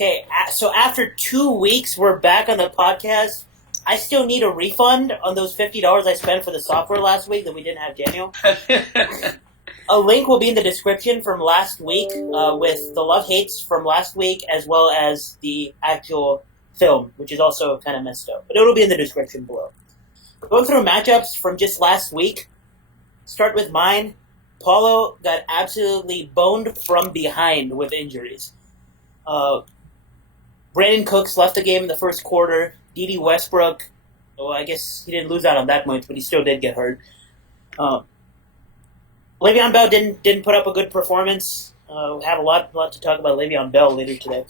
Okay, so after 2 weeks, we're back on the podcast. I still need a refund on those $50 I spent for the software last week that we didn't have Daniel. A link will be in the description from last week with the love-hates from last week as well as the actual film, which is also kind of messed up. But it'll be in the description below. Going through matchups from just last week. Start with mine. Paulo got absolutely boned from behind with injuries. Brandon Cooks left the game in the first quarter. D.D. Westbrook, well, I guess he didn't lose out on that much, but he still did get hurt. Le'Veon Bell didn't put up a good performance. We have a lot to talk about Le'Veon Bell later today.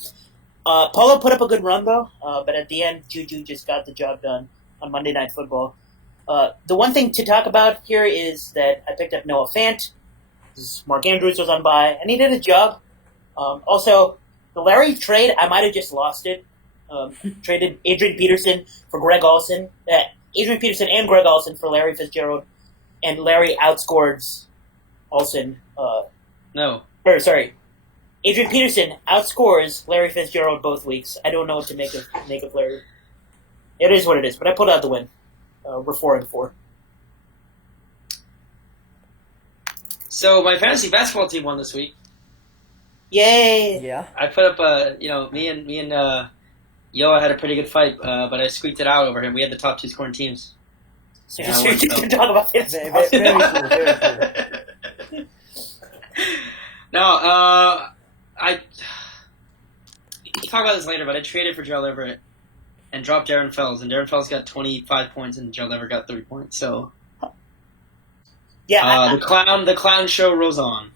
Paulo put up a good run, though, but at the end, Juju just got the job done on Monday Night Football. The one thing to talk about here is that I picked up Noah Fant. Mark Andrews was on bye, and he did a job. Also, the Larry trade, I might have just lost it. Traded Adrian Peterson for Greg Olsen. Adrian Peterson and Greg Olsen for Larry Fitzgerald, and Larry outscored Olsen. Adrian Peterson outscores Larry Fitzgerald both weeks. I don't know what to make of Larry. It is what it is, but I pulled out the win. We're 4-4. So my fantasy basketball team won this week. Yay! Yeah. I put up me and Yoa had a pretty good fight, but I squeaked it out over him. We had the top two scoring teams. So you can talk about this. Very cool, very cool. No, we'll talk about this later, but I traded for Gerald Everett and dropped Darren Fells, and Darren Fells got 25 points, and Gerald Everett got 3 points. So, yeah, the clown show rolls on.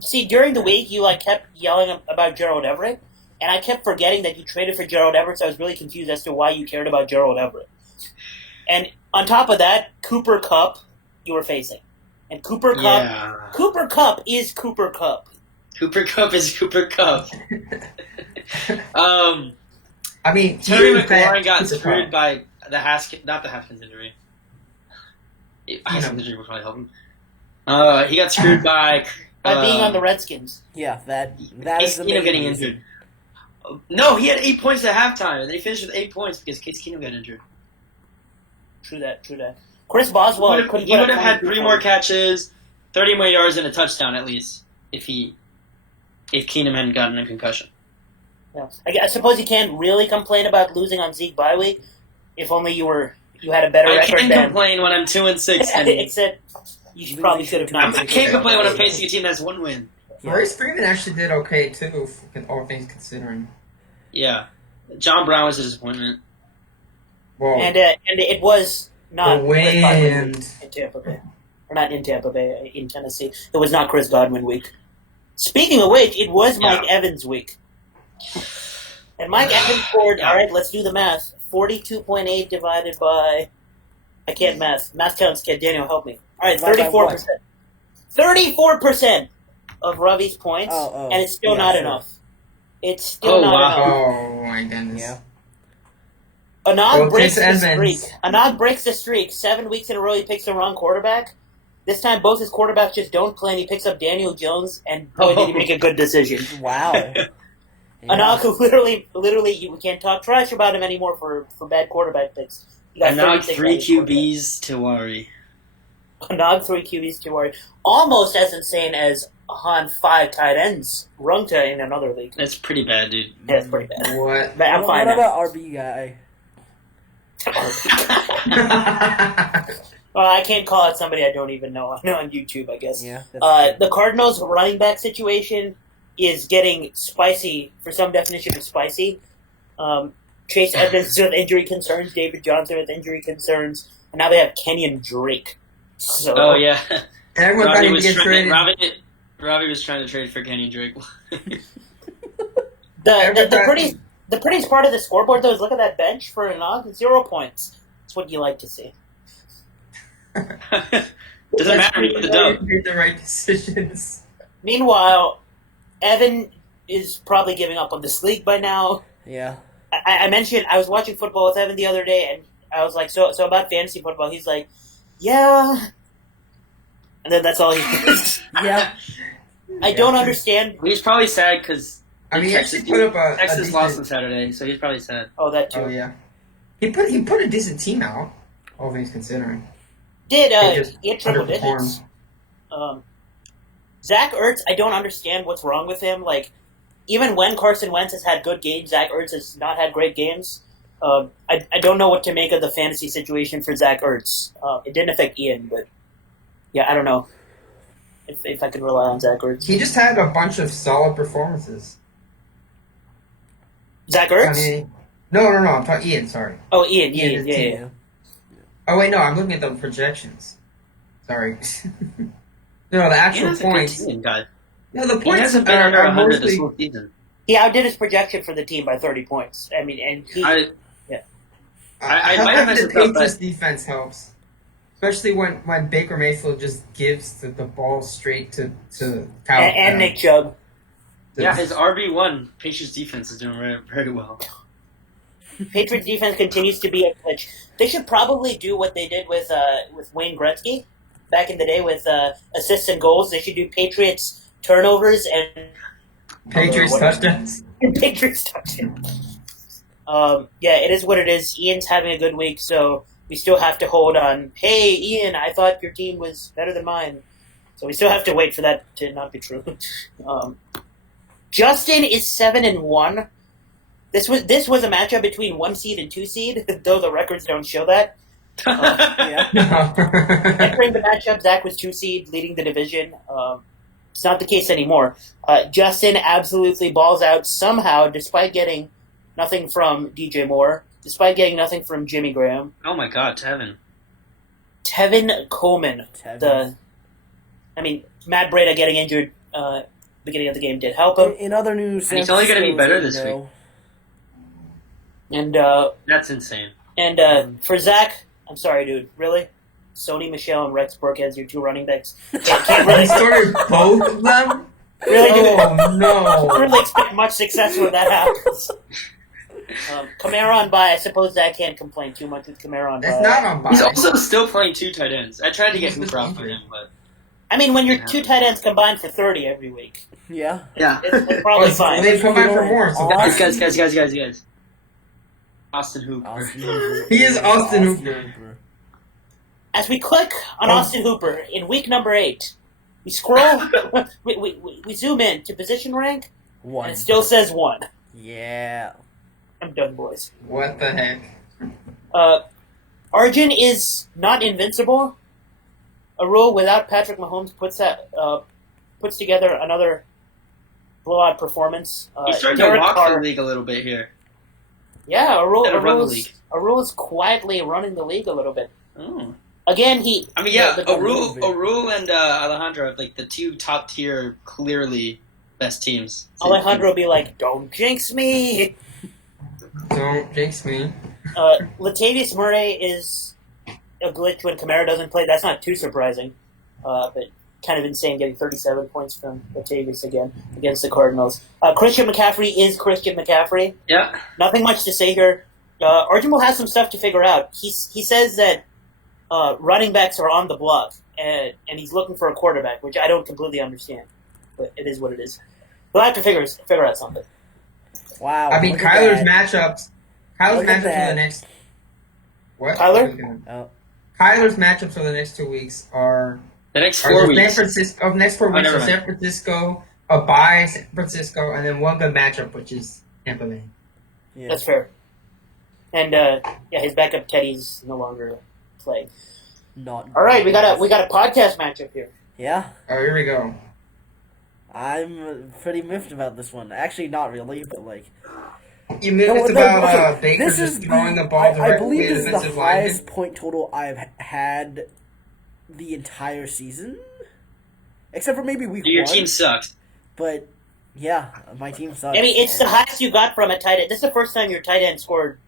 See, during the week, you kept yelling about Gerald Everett, and I kept forgetting that you traded for Gerald Everett, so I was really confused as to why you cared about Gerald Everett. And on top of that, Cooper Kupp you were facing. And Cooper Kupp is Cooper Kupp. Cooper Kupp is Cooper Kupp. I mean, Terry McLaurin got screwed by not the Haskins injury. Haskins injury would probably help him. He got screwed by being on the Redskins. Yeah, that Case is the Keenum getting injured. No, he had 8 points at halftime, and then he finished with 8 points because Case Keenum got injured. True that. Chris Boswell He would have had 3 more catches, 30 more yards, and a touchdown at least if Keenum hadn't gotten a concussion. Yeah. I suppose you can't really complain about losing on Zeke bye week. If only you had a better record. I can complain when I'm 2-6. Except you probably should have not. I can't complain when I'm facing a team that has 1 win. Royce Freeman actually did okay too, all things considering. Yeah, John Brown was a disappointment. Whoa. And it was not Chris Godwin in Tampa Bay, or not in Tampa Bay, in Tennessee. It was not Chris Godwin week. Speaking of which, it was Mike Evans week, and Mike Evans scored. All right, let's do the math. 42.8 divided by. I can't math. Math counts. Can Daniel help me? All right, 34%. 34% of Ravi's points, and it's still not enough. It's still not enough. Oh my goodness. Yeah. Ahaan breaks the streak. Ahaan breaks the streak. 7 weeks in a row he picks the wrong quarterback. This time both his quarterbacks just don't play, and he picks up Daniel Jones, and boy, did he make a good decision. Wow. Ahaan, who literally, you can't talk trash about him anymore for bad quarterback picks. Ahaan 3 QBs to worry. Ahaan 3 QBs to worry. Almost as insane as Ahaan 5 tight ends. Rungta in another league. That's pretty bad, dude. Yeah, it's pretty bad. What? But I'm fine What now. about RB guy? Well, I can't call out somebody I don't even know. I know on YouTube, I guess. Yeah. The Cardinals running back situation is getting spicy, for some definition of spicy. Chase Edmonds with injury concerns, David Johnson with injury concerns, and now they have Kenyon Drake. So, Oh, yeah. Everybody gets traded. Robbie was trying to trade for Kenyon Drake. The prettiest part of the scoreboard, though, is look at that bench for Ahaan. 0 points. That's what you like to see. Doesn't matter. You get the dub. Made the right decisions. Meanwhile, Evan is probably giving up on this league by now. Yeah. I mentioned I was watching football with Evan the other day, and I was like, so about fantasy football. He's like, yeah. And then that's all he does. Yeah. I don't understand. He's probably sad because I mean, he actually put up a Texas decent, lost on Saturday, so he's probably sad. Oh, that too. Oh yeah, he put a decent team out. All things considering, He just had triple digits. Zach Ertz, I don't understand what's wrong with him. Like, even when Carson Wentz has had good games, Zach Ertz has not had great games. I don't know what to make of the fantasy situation for Zach Ertz. It didn't affect Ian, but yeah, I don't know if I could rely on Zach Ertz. He just had a bunch of solid performances. Zach Ertz? No. I'm talking Ian. Sorry. Oh, Ian. Yeah. Oh wait, no, I'm looking at the projections. Sorry. No, the actual Ian's points. a good team, guy. No, the He points hasn't been under are 100 this mostly. whole season. He outdid his projection for the team by 30 points. I mean, and he... I might have Having messed the it up, Patriots but defense helps, especially when Baker Mayfield just gives the ball straight to Kyle and Nick Chubb. yeah, his RB1 Patriots defense is doing very, very well. Patriots defense continues to be a glitch. They should probably do what they did with Wayne Gretzky back in the day with assists and goals. They should do Patriots turnovers and Patriots touchdowns. Patriots touchdowns. Yeah, it is what it is. Ian's having a good week, so we still have to hold on. Hey, Ian, I thought your team was better than mine. So we still have to wait for that to not be true. Justin is 7-1. This was a matchup between 1 seed and 2 seed, though the records don't show that. Yeah. Entering the matchup, Zach was 2 seed, leading the division. It's not the case anymore. Justin absolutely balls out somehow, despite getting nothing from DJ Moore, despite getting nothing from Jimmy Graham. Oh my God, Tevin. Tevin Coleman. Matt Breida getting injured beginning of the game did help him. In other news, And he's only going to be better this week. And that's insane. And for Zach, I'm sorry, dude. Really? Sony Michel and Rex Burke as your 2 running backs. Can't really He started both of them? Really, dude. Oh, no. Don't really expect much success when that happens. Kamara on bye. I suppose Zach can't complain too much with Kamara on bye. That's not on bye. He's also still playing 2 tight ends. I tried to get Hooper off for him, but... I mean, when you're 2 tight ends combined for 30 every week. Yeah. It's probably fine. They've combined for more. So Guys. Austin Hooper. He is Austin Hooper. As we click on Austin Hooper in week number 8, we scroll, we zoom in to position rank, 1. and it still says 1. Yeah. I'm done, boys. What the heck? Arjun is not invincible. A rule without Patrick Mahomes puts together another blowout performance. He's starting to walk the league a little bit here. Yeah, a rule is quietly running the league a little bit. Oh. Again, a rule and Alejandro have like the 2 top tier, clearly best teams. Alejandro will be like, "Don't jinx me." Don't jinx me. Latavius Murray is a glitch when Kamara doesn't play. That's not too surprising, but kind of insane getting 37 points from Latavius again against the Cardinals. Christian McCaffrey is Christian McCaffrey. Yeah. Nothing much to say here. Arjun will have some stuff to figure out. He says that running backs are on the block, and he's looking for a quarterback, which I don't completely understand, but it is what it is. We'll have to figure out something. Wow. I mean, Kyler's matchups for the next... What? Kyler? Oh. Kyler's matchups for the next 2 weeks are... The next 4 weeks. Next 4 weeks never are mind. San Francisco, a bye San Francisco, and then one good matchup, which is Tampa Bay. Yeah. That's fair. And his backup Teddy's no longer playing. Not. All right, we got a podcast matchup here. Yeah. Oh, here we go. I'm pretty miffed about this one. Actually, not really, but like. You mean it's about Baker just throwing the ball directly I believe to this the is the defensive lineman? highest point total I've had the entire season, except for maybe week 1. Your team sucks. But yeah, my team sucks. I mean, it's the highest you got from a tight end. This is the first time your tight end scored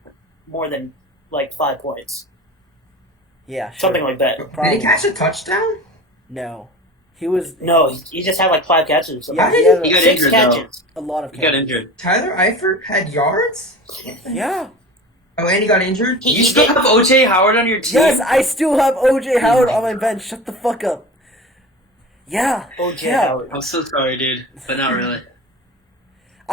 more than like 5 points. Yeah, sure. Something like that. Did he catch a touchdown? No, he was. No, he just had like 5 catches or something. Yeah, He got 6 injured, catches. a lot of. He got injured. Tyler Eifert had yards? Yeah. Oh, and he got injured? You still have O.J. Howard on your team? Yes, I still have O.J. Howard on my bench. Shut the fuck up. Yeah. O.J. Yeah. Howard. I'm so sorry, dude, but not really.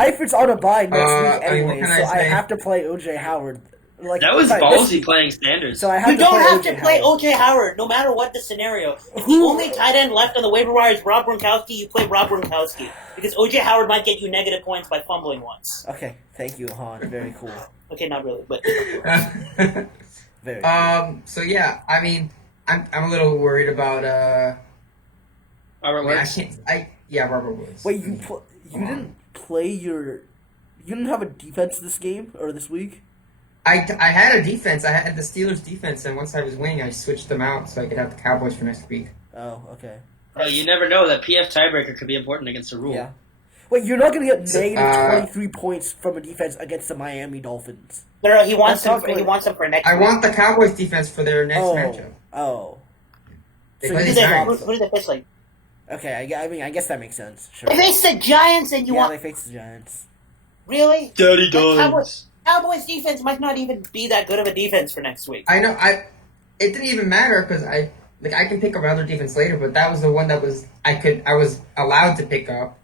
Eifert's on a bye next week I mean, anyway, what so can I I say? have to play OJ Howard. Like That was this ballsy week. playing Sanders. So I have You to don't play have OJ to play Howard. OJ Howard, no matter what the scenario. If the Who- only tight end left on the waiver wire is Rob Gronkowski, you play Rob Gronkowski. Because OJ Howard might get you negative points by fumbling once. Okay, thank you, Ahaan. Very cool. Okay, not really, but Very cool. So yeah, I mean, I'm a little worried about Robert Woods. Robert Woods. Wait, you didn't play your... You didn't have a defense this game or this week? I had a defense. I had the Steelers defense, and once I was winning, I switched them out so I could have the Cowboys for next week. Oh, okay. Well, you never know. That PF tiebreaker could be important against a rule. Yeah. Wait, you're not going to get negative 23 23 points from a defense against the Miami Dolphins. no, he wants That's them. not He good. wants them for next. I week. want the Cowboys defense for their next Oh. matchup. Oh. They So play you the did- Giants. Who do they face like? Okay, I mean, I guess that makes sense. Sure. They face the Giants, and you Yeah, want they face the Giants. really? Dirty Cowboys. Cowboys defense might not even be that good of a defense for next week. I know. It didn't even matter because I can pick up another defense later, but that was the one that I was allowed to pick up,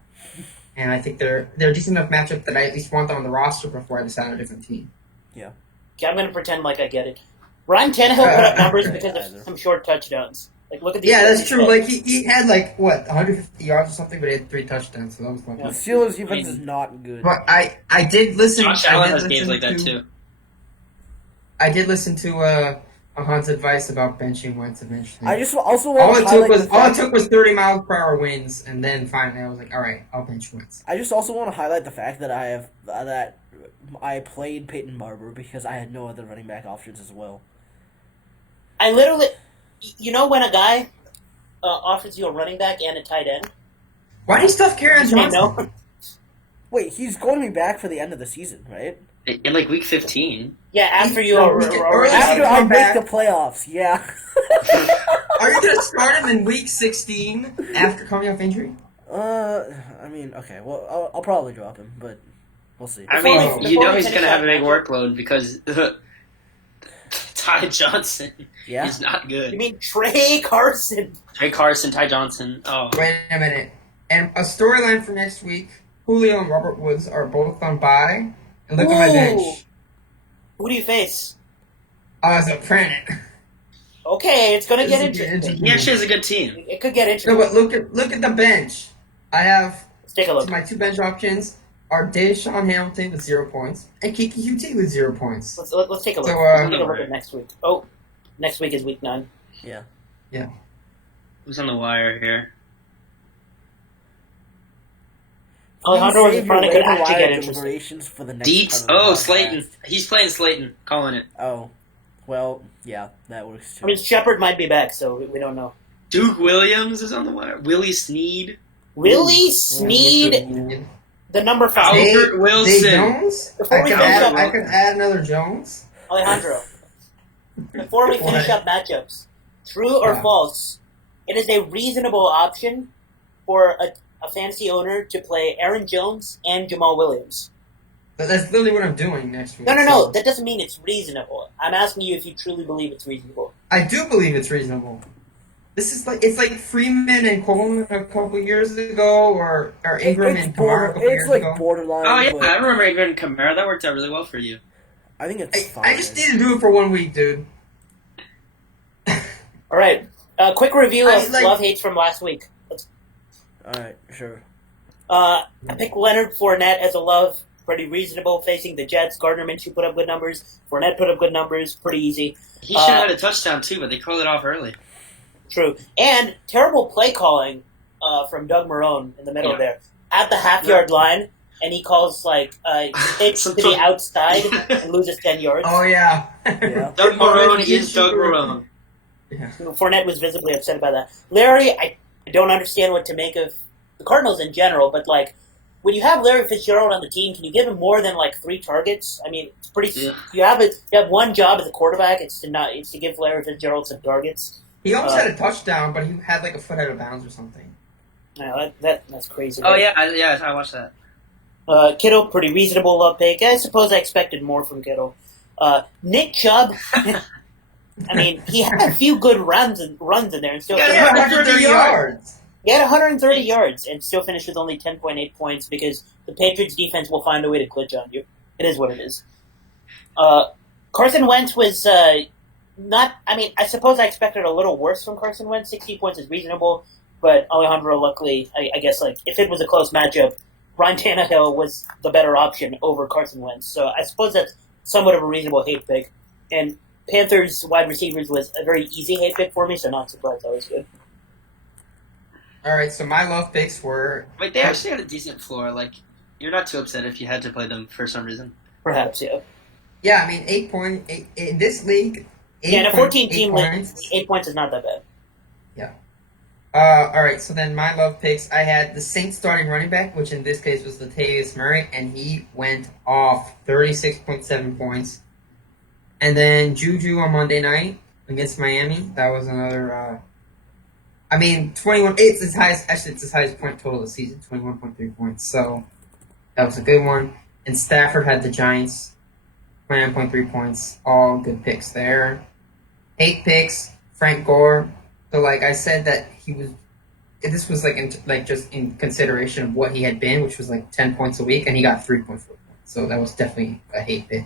and I think they're a decent enough matchup that I at least want them on the roster before I decide on a different team. Okay, I'm going to pretend like I get it. Ryan Tannehill put up numbers because of some short touchdowns. Like, look at these. Yeah, that's true. Like he had 150 yards or something, but he had 3 touchdowns. So that was The fun. Steelers defense is not good. But I did listen. Josh I Allen did has listen games like that to- too. I did listen to Ahaan's advice about benching Wentz eventually. I just also all want to it highlight the took fact... was 30 miles per hour winds, and then finally I was like, all right, I'll bench Wentz. I just also want to highlight the fact that I played Peyton Barber because I had no other running back options as well. I literally, you know, when a guy offers you a running back and a tight end, Why do you stuff Karen you say Johnson? no. Wait, he's going to be back for the end of the season, right? In like week 15. Yeah, after you No, already. early- After come I make back. the playoffs, yeah. Are you gonna start him in week 16 after coming off injury? I mean, okay, well, I'll probably drop him, but we'll see. I Before mean, we- you before know we he's finish going to have a that big matchup- workload because Ty Johnson Yeah? is not good. You mean Trey Carson? Trey Carson, Ty Johnson. Oh, Wait a minute. And a storyline for next week: Julio and Robert Woods are both on bye. And look at my Ooh. bench. Who do you face? It's a planet. Okay, it's gonna get This is interesting. he actually has a good team. It could get No, interesting. but look at the bench. I have Let's take a look. my 2 bench options are Deshaun Hamilton with 0 points and Kiki QT with 0 points. Let's take a look. So, Let's take a look at next week. Oh, next week is week 9. Who's on the wire here? Alejandro was Save in front. It your could waiver actually wire get interesting. deliberations for the next Deets. part of the Oh, podcast. Slayton. He's playing Slayton. Calling it. Oh, well, yeah, that works too. I mean, Shepard might be back, so we don't know. Duke Williams is on the wire. Willie Snead. Willie Snead, the number 5. Albert Dave Wilson. Jones? Before we finish up, I could add another Jones. Alejandro, before we finish What? up matchups, true or Yeah. false, it is a reasonable option for a fantasy owner to play Aaron Jones and Jamal Williams. But that's literally what I'm doing next week. No. so- That doesn't mean it's reasonable. I'm asking you if you truly believe it's reasonable. I do believe it's reasonable. This is it's like Freeman and Coleman a couple years ago, or Ingram and Kamara a couple years It's like ago. borderline. Oh, yeah. but I remember Adrian Kamara. That worked out really well for you. I think it's fine. I just need to do it for 1 week, dude. All right, quick review of like- love-hates from last week. Alright, sure. I picked Leonard Fournette as a love. Pretty reasonable facing the Jets. Gardner Minshew put up good numbers. Fournette put up good numbers. Pretty easy. He should have had a touchdown, too, but they called it off early. True. And terrible play calling from Doug Marrone in the middle Yeah. there. At the half-yard line, and he calls, takes to the outside and loses 10 yards. Oh yeah. Yeah. Doug Marrone Minshew is Doug were- Marrone. Yeah. Fournette was visibly upset about that. Larry, I don't understand what to make of the Cardinals in general, but, when you have Larry Fitzgerald on the team, can you give him more than, 3 targets? I mean, it's pretty... Yeah. You have one job as a quarterback, it's to give Larry Fitzgerald some targets. He almost had a touchdown, but he had a foot out of bounds or something. No, that's crazy. Oh, yeah. I watched that. Kittle, pretty reasonable love pick. I suppose I expected more from Kittle. Nick Chubb, I mean, he had a few good runs in there and still Yeah, finished. 130 yards. He had 130 yards and still finished with only 10.8 points because the Patriots defense will find a way to glitch on you. It is what it is. Carson Wentz was not. I mean, I suppose I expected a little worse from Carson Wentz. 60 points is reasonable, but Alejandro, luckily, I guess like if it was a close matchup, Ryan Tannehill was the better option over Carson Wentz. So I suppose that's somewhat of a reasonable hate pick. And Panthers wide receivers was a very easy hate pick for me, so not surprised that was good. All right, so my love picks were. Wait, they actually had a decent floor. Like, you're not too upset if you had to play them for some reason. Perhaps, yeah. Yeah, I mean, 8 in this league. Yeah, in a 14-team league, points. 8 points is not that bad. Yeah. All right, so then my love picks, I had the Saints starting running back, which in this case was Latavius Murray, and he went off 36.7 points. And then Juju on Monday night against Miami. That was another. 21. It's his highest. Actually, it's his highest point total of the season. 21.3 points. So that was a good one. And Stafford had the Giants. 29.3 points. All good picks there. 8 picks. Frank Gore. So like I said that he was. This was just in consideration of what he had been, which was like 10 points a week, and he got 3.4 points. So that was definitely a hate pick.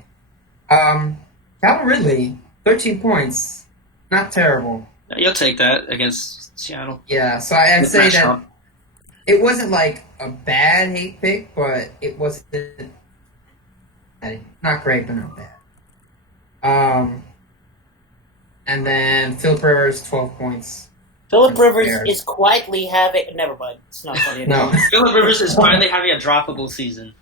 Calvin Ridley, 13 points. Not terrible. You'll take that against Seattle. Yeah, so I'd say that it wasn't like a bad hate pick, but it wasn't not great, but not bad. And then Philip Rivers, 12 points. Philip Rivers is quietly having. Never mind, it's not funny No. Philip Rivers is finally having a droppable season.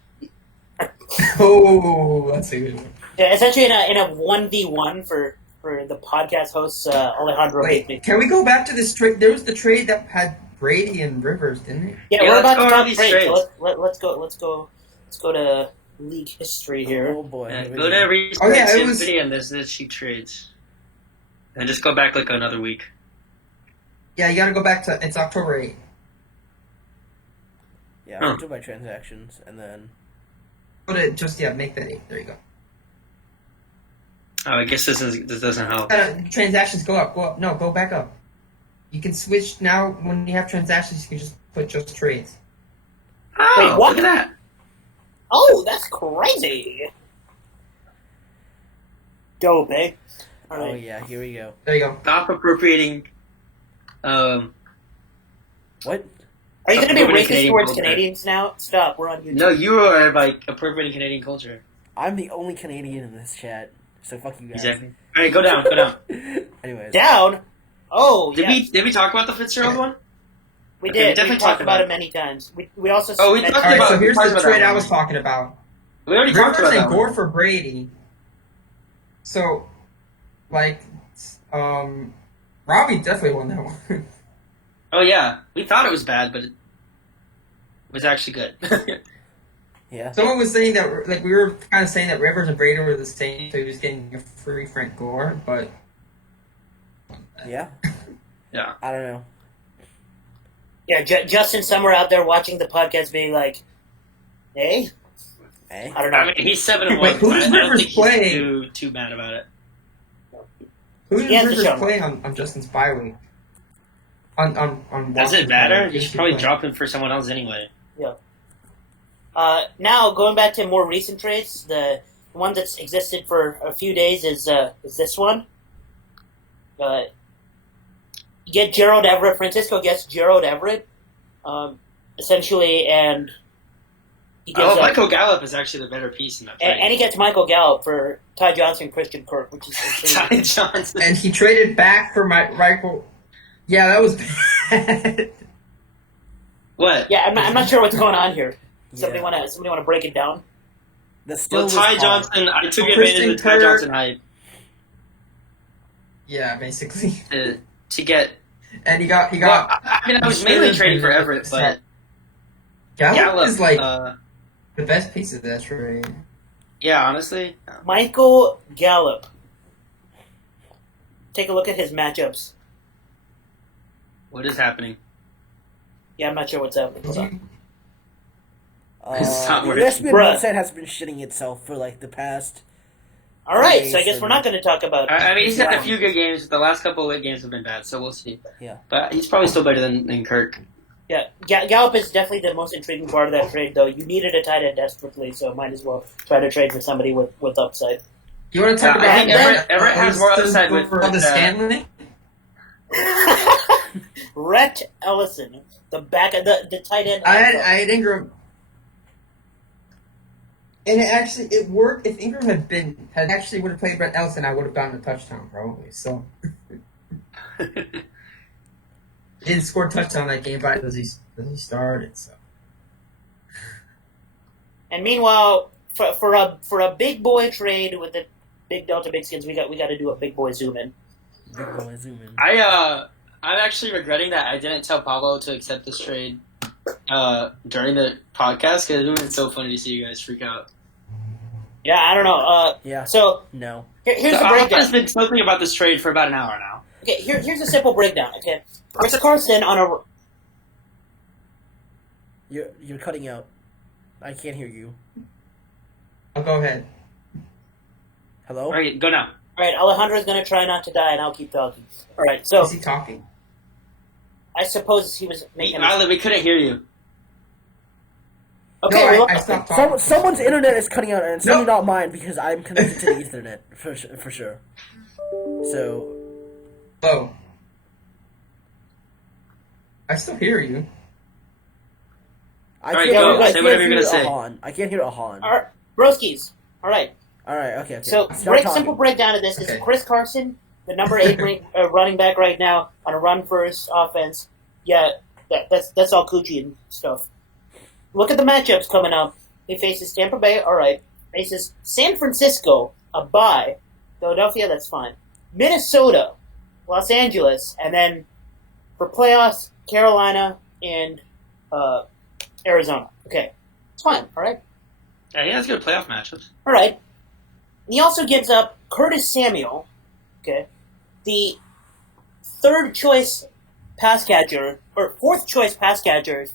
Oh, that's a good one. Yeah, essentially in a 1v1 for the podcast hosts, Alejandro. Wait, can we go back to this trade? There was the trade that had Brady and Rivers, didn't it? Yeah, we're about to talk trade. So let's go to league history here. Oh boy. Yeah, go to Recency and there's the cheap trades. And just go back like another week. Yeah, you gotta go back to it's October 8th. Yeah, I'll do my transactions and then make that 8. There you go. Oh, I guess this doesn't help. Transactions go up. No, go back up. You can switch now. When you have transactions, you can just put just trades. Oh, wait, what? Look at that. Oh, that's crazy. Dope, eh? All right. Oh yeah, here we go. There you go. Stop appropriating. What? Are you going to be racist towards Canadians now? Stop. We're on YouTube. No, you are like appropriating Canadian culture. I'm the only Canadian in this chat, so fuck you guys. Exactly. All right, go down. Go down. Anyways. Down. Oh, did we talk about the Fitzgerald one? We did. We talked about it many times. We also. Oh, we talked about. All right, so here's the trade I was talking about. We already talked about that. Gore for Brady. So, like, Robbie definitely won that one. Oh yeah, we thought it was bad, but it was actually good. Yeah. Someone was saying that, like, we were kind of saying that Rivers and Brady were the same, so he was getting a free Frank Gore, but. Yeah. Yeah. I don't know. Yeah, Justin somewhere out there watching the podcast being like, hey? Hey? I don't know. I mean, he's 7-1. Wait, who does Rivers play? He's too mad about it. Who does Rivers play on Justin's bye week? On Does it matter? You should probably drop him for someone else anyway. Yeah. Now, going back to more recent trades, the one that's existed for a few days is this one. You get Gerald Everett. Francisco gets Gerald Everett, essentially, and he gets, Michael Gallup is actually the better piece in that trade. And he gets Michael Gallup for Ty Johnson and Christian Kirk, which is Ty Johnson. And he traded back for Michael. Yeah, that was bad. What? Yeah, I'm not sure what's going on here. Somebody want to break it down? Ty Johnson, I took advantage of the Ty Johnson hype. Yeah, basically. To get. And he got. Well, I was mainly trading for Everett, but Gallup is like the best piece of that trade. Yeah, honestly. Michael Gallup. Take a look at his matchups. What is happening? Yeah, I'm not sure what's happening. Hold on. It's not the working. ESPN website has been shitting itself for like the past. All right, so I guess we're not going to talk about. I mean, he's had a few good games. The last couple of games have been bad, so we'll see. Yeah, but he's probably still better than Kirk. Yeah, Gallup is definitely the most intriguing part of that trade, though. You needed a tight end desperately, so might as well try to trade for somebody with upside. You want to talk I about think Everett has more upside with the Stanley? Rhett Ellison, the back of the tight end. I had Ingram, and it worked. If Ingram had actually would have played Rhett Ellison, I would have gotten a touchdown probably. So didn't score a touchdown that game, but he started. So And meanwhile, for a big boy trade with the big Delta Big Skins, we got to do a big boy zoom in. Big boy zoom in. I'm actually regretting that I didn't tell Pablo to accept this trade during the podcast because it would have been so funny to see you guys freak out. Yeah, I don't know. Yeah. So No. here's So the Ahaan breakdown. has been talking about this trade for about an hour now. Okay, here's a simple breakdown. Okay, Chris Carson on a. You're cutting out. I can't hear you. I'll go ahead. Hello? All right, go now. All right, Alejandro's gonna try not to die, and I'll keep talking. All right, so Is he talking? I suppose he was making. We couldn't hear you. Okay, No, well, I stopped talking. Someone's internet is cutting out, and it's certainly not mine because I'm connected to the Ethernet for sure. So Oh. I still hear you. I All right, can't, go. I Say can't whatever you're hear gonna say. Ahaan. I can't hear Ahaan. all right, broskies. All right. All right. Okay. So, Start talking. simple breakdown of this is Okay. Chris Carson, the number 8 running back right now on a run-first offense. Yeah, that's all coochie and stuff. Look at the matchups coming up. He faces Tampa Bay, all right. Faces San Francisco, a bye. Philadelphia, that's fine. Minnesota, Los Angeles, and then for playoffs, Carolina and Arizona. Okay, it's fine, all right? Yeah, he has good playoff matchups. All right. He also gives up Curtis Samuel, okay, the third choice pass catcher, or fourth choice pass catcher.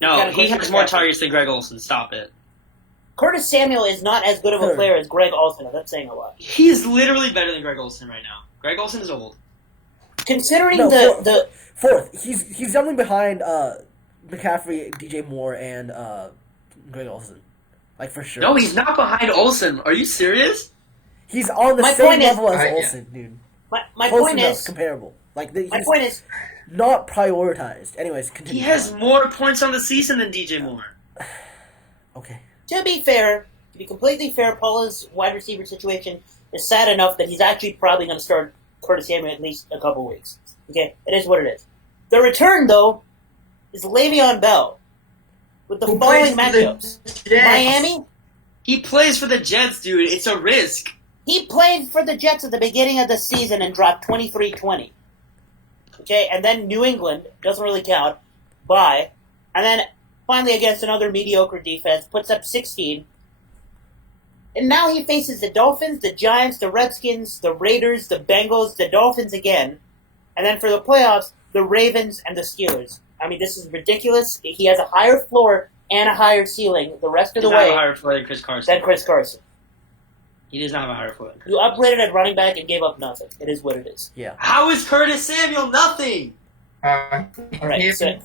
No, he has more targets than Greg Olsen. Stop it. Curtis Samuel is not as good of a Third. player as Greg Olsen. That's saying a lot. He's literally better than Greg Olsen right now. Greg Olsen is old. Considering No, the fourth. He's definitely behind McCaffrey, DJ Moore, and Greg Olsen. Like for sure. No, he's not behind Olsen. Are you serious? He's on the My same point is- level as Yeah. Olsen, dude. my Close point enough, is comparable. Like my he's point is not prioritized. Anyways, continue. He has more points on the season than DJ Moore. Okay. to be fair, to be completely fair, Paula's wide receiver situation is sad enough that he's actually probably going to start Curtis Samuel at least a couple weeks. Okay, it is what it is. The return though is Le'Veon Bell with the Who following plays for the matchups: Jets? Miami. He plays for the Jets, dude. It's a risk. He played for the Jets at the beginning of the season and dropped 23-20. Okay, and then New England, doesn't really count, bye. And then finally against another mediocre defense, puts up 16. And now he faces the Dolphins, the Giants, the Redskins, the Raiders, the Bengals, the Dolphins again. And then for the playoffs, the Ravens and the Steelers. I mean, this is ridiculous. He has a higher floor and a higher ceiling the rest of He the does not have way a higher floor than Chris Carson. than Chris Carson. He does not have a higher floor. You upgraded at running back and gave up nothing. It is what it is. Yeah. How is Curtis Samuel nothing? All right, so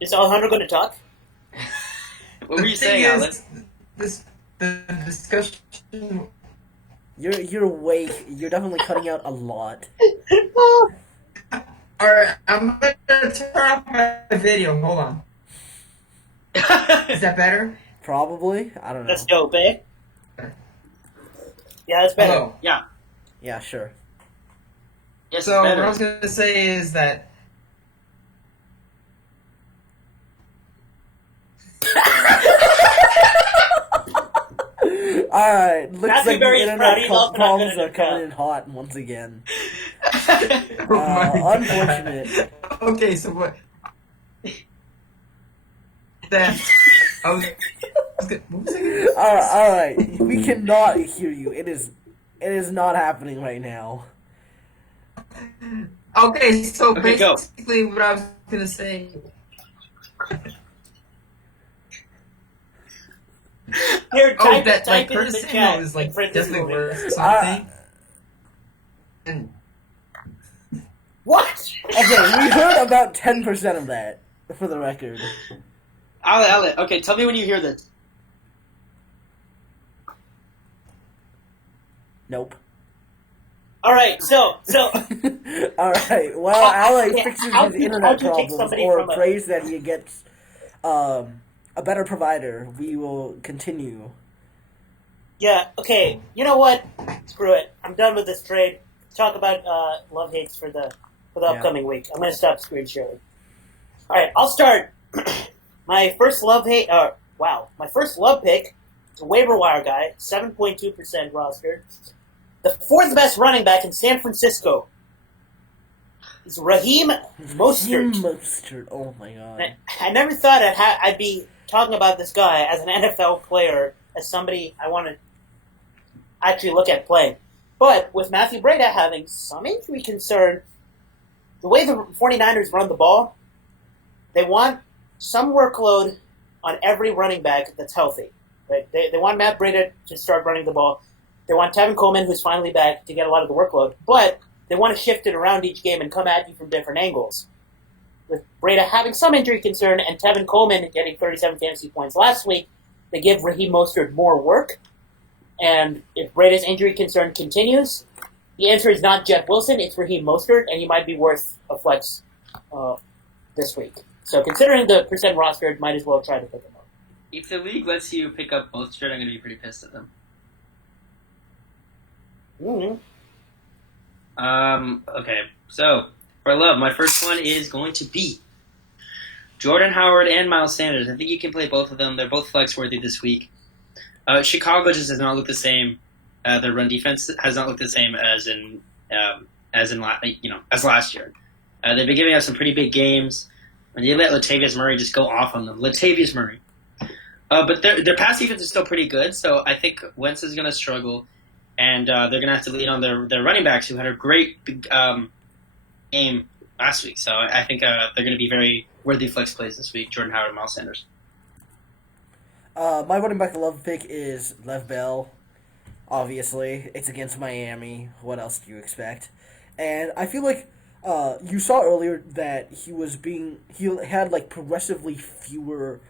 is Alejandro going to talk? What were you saying, Alex? The discussion. You're definitely cutting out a lot. Alright, I'm gonna turn off my video. Hold on. Is that better? Probably. I don't know. That's dope, eh? Yeah, that's better. Hello. Yeah, sure. Yes, So it's what better. I was gonna say is that Alright, looks Happy like the Berry's internet Friday, love, but I'm problems gonna are coming in hot once again. oh my Unfortunate. God. Okay, so what? That what was I gonna say? Alright, we cannot hear you. It is not happening right now. Okay, so Okay, go. basically what I was gonna say. Here, type, That type it in Curtis the Samuel chat. is like Print this definitely movie. worth something. And What? Okay, we heard about 10% of that, for the record. Ale, okay, tell me when you hear this. Nope. All right, so All right. Well, Ale yeah, fixes how his do you internet take problems somebody or from a- prays that he gets a better provider. We will continue. yeah, okay. You know what? Screw it. I'm done with this trade. Talk about love hates for the upcoming week. I'm gonna stop screen sharing. All right, I'll start. My first love hate. My first love pick is a waiver wire guy, 7.2% rostered. The fourth best running back in San Francisco is Raheem Mostert. Mostert. Oh my god. I never thought I'd be talking about this guy as an NFL player, as somebody I want to actually look at playing. But with Matthew Breda having some injury concern, the way the 49ers run the ball, they want some workload on every running back that's healthy. Right? They want Matt Breda to start running the ball. They want Tevin Coleman, who's finally back, to get a lot of the workload. But they want to shift it around each game and come at you from different angles. With Breda having some injury concern and Tevin Coleman getting 37 fantasy points last week, they give Raheem Mostert more work. And if Breda's injury concern continues, the answer is not Jeff Wilson, it's Raheem Mostert, and he might be worth a flex this week. So considering the percent rostered, might as well try to pick him up. If the league lets you pick up both straight, I'm going to be pretty pissed at them. Mm-hmm. Okay, so for love, my first one is going to be Jordan Howard and Miles Sanders. I think you can play both of them. They're both flex worthy this week. Chicago just does not look the same. Their run defense has not looked the same as last year. They've been giving us some pretty big games. And they let Latavius Murray just go off on them. Latavius Murray. But their pass defense is still pretty good, so I think Wentz is going to struggle. And they're going to have to lean on their running backs, who had a great game last week. So I think they're going to be very worthy flex plays this week, Jordan Howard and Miles Sanders. My running back love pick is Lev Bell. Obviously, it's against Miami. What else do you expect? And I feel like you saw earlier that he had like progressively fewer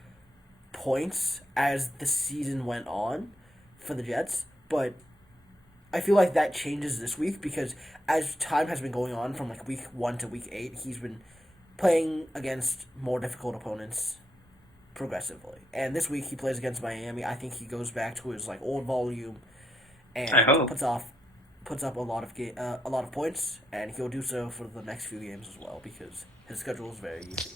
points as the season went on for the Jets, but I feel like that changes this week because as time has been going on from like week 1 to week 8, he's been playing against more difficult opponents progressively. And this week he plays against Miami. I think he goes back to his like old volume and puts up a lot of points, and he'll do so for the next few games as well because his schedule is very easy.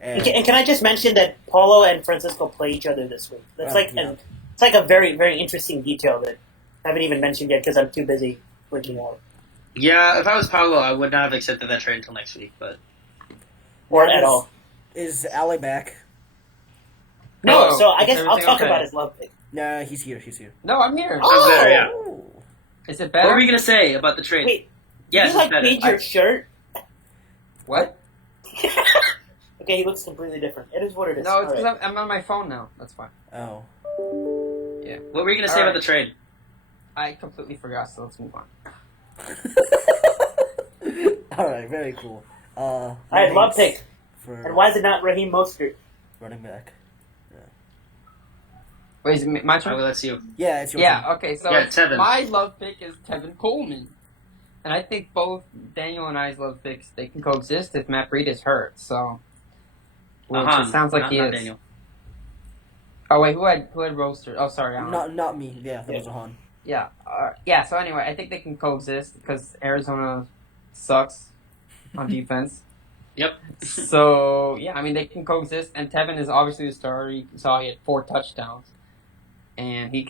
And can I just mention that Paulo and Francisco play each other this week? That's it's like a very, very interesting detail that I haven't even mentioned yet because I'm too busy working out. Yeah, if I was Paulo, I would not have accepted that trade until next week, or at all. Is Ale back? No, so I guess is I'll talk everything about okay? his love pick. Nah, he's here. No, I'm here. Oh! there, yeah. Is it What better? were you going to say about the trade? Wait, Yes, you it's better. made your shirt? What? Okay, he looks completely different. It is what it is. No, it's because Alright. I'm on my phone now. That's why. Oh. Yeah. What were you going to say about the trade? I completely forgot, so let's move on. Alright, very cool. Alright, love pick. For And why is it not Raheem Mostert? running back. Wait, is it my I turn? will let you. Yeah, it's your Yeah, turn. okay, so Yeah, Tevin. my love pick is Tevin Coleman. And I think both Daniel and I's love picks, they can coexist if Matt Breida is hurt, so... Which Ahaan, it sounds like not, he not is. Daniel. Oh, wait, who had roaster? Oh, sorry, Ahaan. Not me. Yeah, that was Ahaan. Yeah, so anyway, I think they can coexist because Arizona sucks on defense. Yep. So, yeah, I mean, they can coexist, and Tevin is obviously the starter. You saw he had 4 touchdowns. And he's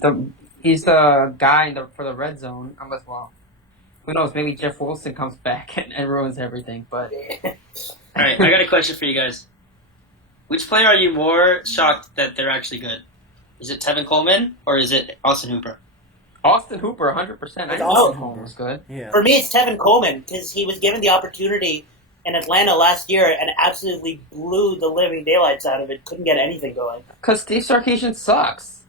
the guy for the red zone, unless, well, who knows, maybe Jeff Wilson comes back and ruins everything, but... Alright, I got a question for you guys. Which player are you more shocked that they're actually good? Is it Tevin Coleman, or is it Austin Hooper? Austin Hooper, 100%. I It's know Austin Austin Hooper. Hooper's good. Yeah. For me, it's Tevin Coleman because he was given the opportunity in Atlanta last year and absolutely blew the living daylights out of it. Couldn't get anything going. Because Steve Sarkisian sucks.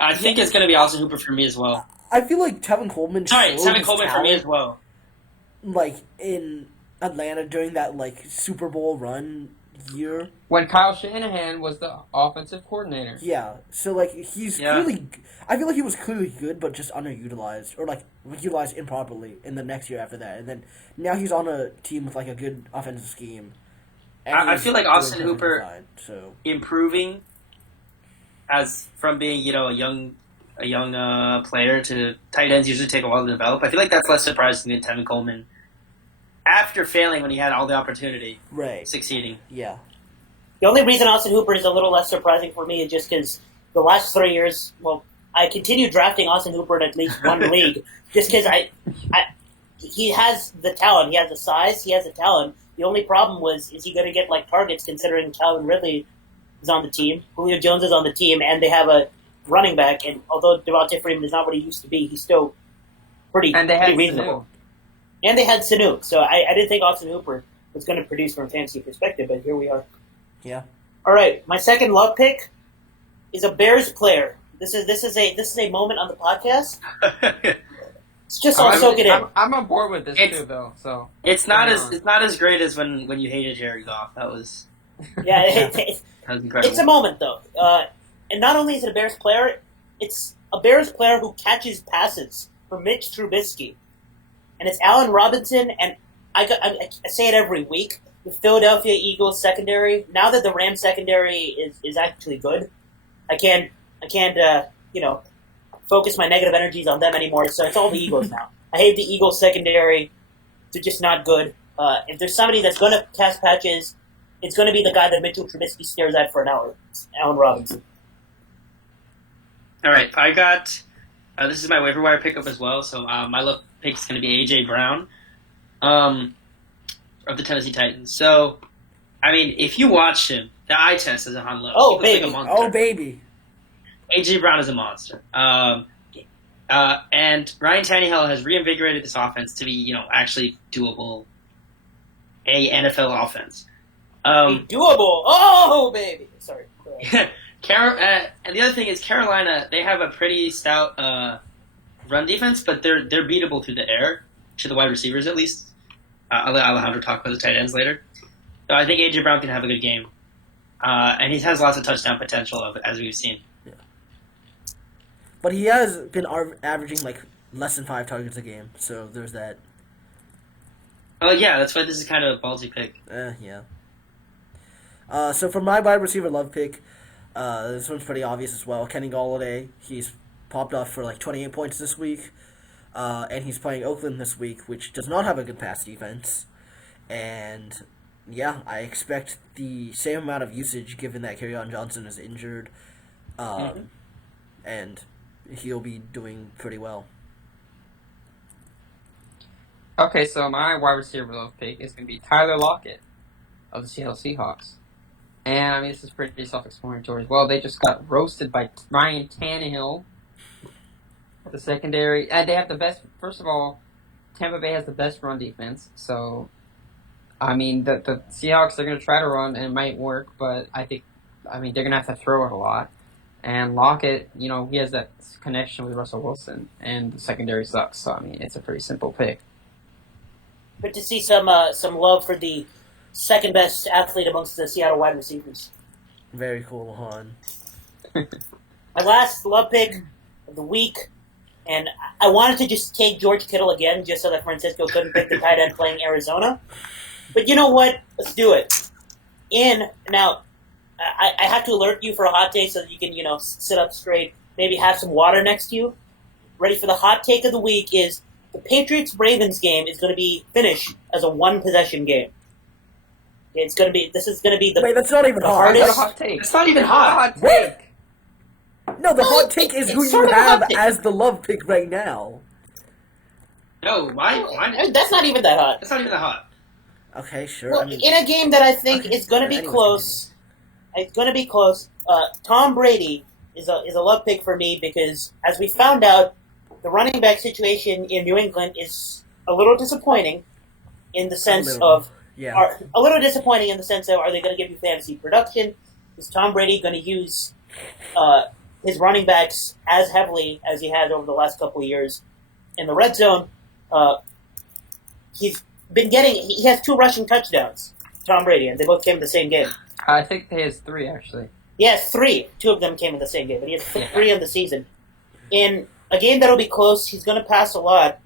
I think it's going to be Austin Hooper for me as well. I feel like Tevin Coleman. Sorry, showed Tevin his Coleman for me talent. as well. like in Atlanta during that like Super Bowl run year. When Kyle Shanahan was the offensive coordinator. Yeah, so like he's Yeah. clearly, I feel like he was clearly good, but just underutilized or like utilized improperly in the next year after that, and then now he's on a team with like a good offensive scheme. And I he's feel like doing Austin perfectly Hooper fine, so improving as from being a young player to tight ends usually take a while to develop. I feel like that's less surprising than Tevin Coleman after failing when he had all the opportunity, right, succeeding. yeah, The only reason Austin Hooper is a little less surprising for me is just because the last 3 years, well, I continue drafting Austin Hooper in at least one league just because he has the talent, he has the size, he has the talent. The only problem is he going to get like targets considering Calvin Ridley is on the team, Julio Jones is on the team, and they have a running back. And although Devontae Freeman is not what he used to be, he's still pretty reasonable. And they had Sanu, so I didn't think Austin Hooper was going to produce from a fantasy perspective, but here we are. yeah. All right, my second love pick is a Bears player. This is a moment on the podcast. It's just all soak it in. I'm on board with this It's- too, though. So It's not as great as when you hated Jared Goff. That was Yeah, that was incredible. it's a moment though, and not only is it a Bears player, it's a Bears player who catches passes for Mitch Trubisky, and it's Allen Robinson. And I say it every week. The Philadelphia Eagles secondary. Now that the Rams secondary is actually good, I can't focus my negative energies on them anymore. So it's all the Eagles now. I hate the Eagles secondary. They're just not good. If there's somebody that's going to cast patches, it's going to be the guy that Mitchell Trubisky stares at for an hour. It's Allen Robinson. All right, I got this is my waiver wire pickup as well. So my love pick is going to be AJ Brown, of the Tennessee Titans. So, I mean, if you watch him, the eye test is Ahaan low. Oh, He looks baby. like a monster. Oh baby, AJ Brown is a monster. And Ryan Tannehill has reinvigorated this offense to be, actually doable, a NFL offense. Doable. Oh, baby. Sorry. And the other thing is Carolina. They have a pretty stout run defense, but they're beatable through the air to the wide receivers at least. I'll let Alejandro talk about the tight ends later. So I think AJ Brown can have a good game, and he has lots of touchdown potential, as we've seen. but he has been averaging like less than 5 targets a game, so there's that. Oh yeah, that's why this is kind of a ballsy pick. Yeah. So for my wide receiver love pick, this one's pretty obvious as well. Kenny Golladay, he's popped off for like 28 points this week, and he's playing Oakland this week, which does not have a good pass defense. And yeah, I expect the same amount of usage given that Kerryon Johnson is injured, and he'll be doing pretty well. Okay, so my wide receiver love pick is going to be Tyler Lockett of the Seattle Seahawks. And, I mean, this is pretty self-explanatory as well. They just got roasted by Ryan Tannehill, the secondary. And they have the best, first of all, Tampa Bay has the best run defense. So, I mean, the Seahawks are going to try to run, and it might work, but they're going to have to throw it a lot. And Lockett, he has that connection with Russell Wilson, and the secondary sucks. So, I mean, it's a pretty simple pick. Good to see some love for the second best athlete amongst the Seattle wide receivers. Very cool, Ahaan. My last love pick of the week, and I wanted to just take George Kittle again, just so that Francisco couldn't pick the tight end playing Arizona. But you know what? Let's do it. Now, I have to alert you for a hot take so that you can, sit up straight, maybe have some water next to you. Ready for the hot take of the week is the Patriots-Ravens game is going to be finished as a one-possession game. This is going to be the Wait, that's not even the hot. hardest. What a hot take. It's not even hot. Hot take. No, the hot take is who it's you sort of a have hot take. as the love pick right now. No, why? That's not even that hot. That's not even that hot. Okay, sure. Well, in a game that I think is going to be Anyone's close, it's going to be close. Tom Brady is a love pick for me because, as we found out, the running back situation in New England is a little disappointing in the sense of yeah. a little disappointing in the sense of, are they going to give you fantasy production? Is Tom Brady going to use his running backs as heavily as he has over the last couple of years in the red zone? he's been getting. He has 2 rushing touchdowns. Tom Brady, and they both came in the same game. I think he has 3 actually. He has 3. 2 of them came in the same game, but he has 3 in the season. In a game that'll be close, he's going to pass a lot.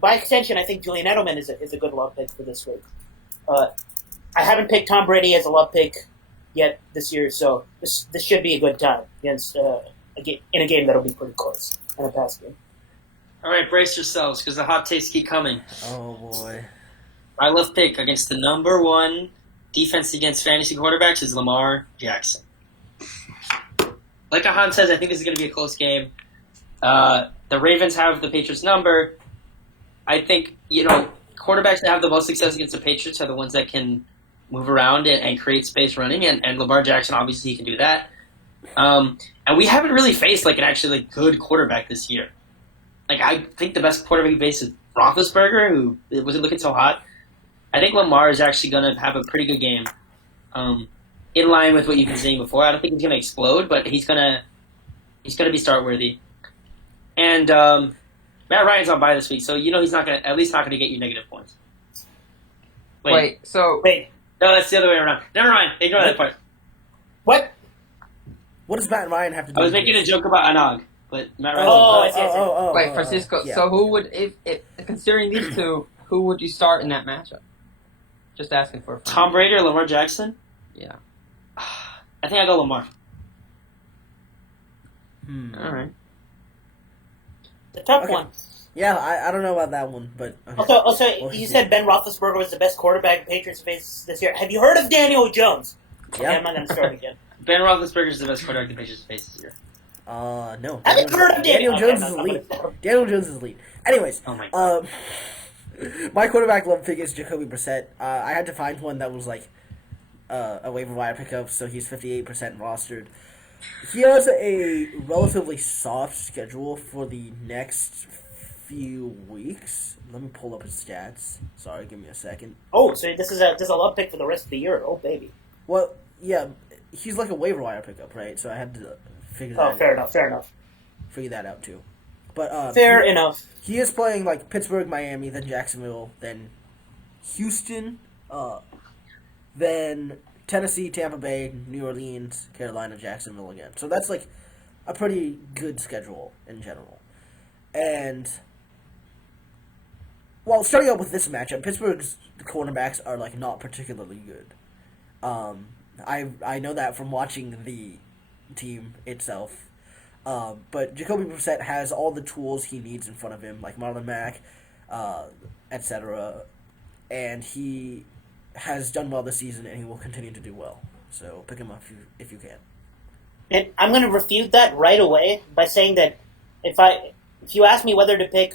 By extension, I think Julian Edelman is a good love pick for this week. I haven't picked Tom Brady as a love pick yet this year, so this should be a good time against in a game that'll be pretty close in a pass game. All right, brace yourselves because the hot takes keep coming. Oh boy. My left pick against the number 1 defense against fantasy quarterbacks is Lamar Jackson. Like Ahaan says, I think this is going to be a close game. The Ravens have the Patriots' number. I think, quarterbacks that have the most success against the Patriots are the ones that can move around and create space running, and Lamar Jackson, obviously, he can do that. And we haven't really faced, an actually good quarterback this year. I think the best quarterback we faced is Roethlisberger, who wasn't looking so hot. I think Lamar is actually going to have a pretty good game, in line with what you've been saying before. I don't think he's going to explode, but he's going to be start worthy. And Matt Ryan's on bye this week, so he's not going to get you negative points. Wait. No, that's the other way around. Never mind. Ignore that part. What? What does Matt Ryan have to do? I was with making this? a joke about Ahaan, but Matt Ryan. Wait, Francisco. Yeah. So who would, if considering these 2, who would you start in that matchup? Just asking for a friend. Tom Brady or Lamar Jackson? Yeah. I think I go Lamar. All right. The tough Okay. one. Yeah, I don't know about that one, but okay. Also, Well, you said Ben Roethlisberger was the best quarterback the Patriots faced this year. Have you heard of Daniel Jones? Yeah. Okay, I'm not going to start again. Ben Roethlisberger is the best quarterback the Patriots face this year. No. I haven't heard of Daniel Jones okay, is I'm elite. gonna- Daniel Jones is elite. Anyways, Oh my god. my quarterback love pick is Jacoby Brissett. I had to find one that was a waiver wire pickup, so he's 58% rostered. He has a relatively soft schedule for the next few weeks. Let me pull up his stats. Sorry, give me a second. Oh, so this is a love pick for the rest of the year. Oh, baby. Well, yeah, he's like a waiver wire pickup, right? So I had to figure that Fair enough. figure that out too. But Fair enough. he is playing Pittsburgh, Miami, then Jacksonville, then Houston, then Tennessee, Tampa Bay, New Orleans, Carolina, Jacksonville again. So that's a pretty good schedule in general. And starting out with this matchup, Pittsburgh's cornerbacks are not particularly good. I know that from watching the team itself. But Jacoby Brissett has all the tools he needs in front of him, like Marlon Mack, etc. And he has done well this season, and he will continue to do well. So pick him up if you can. And I'm going to refute that right away by saying that if you ask me whether to pick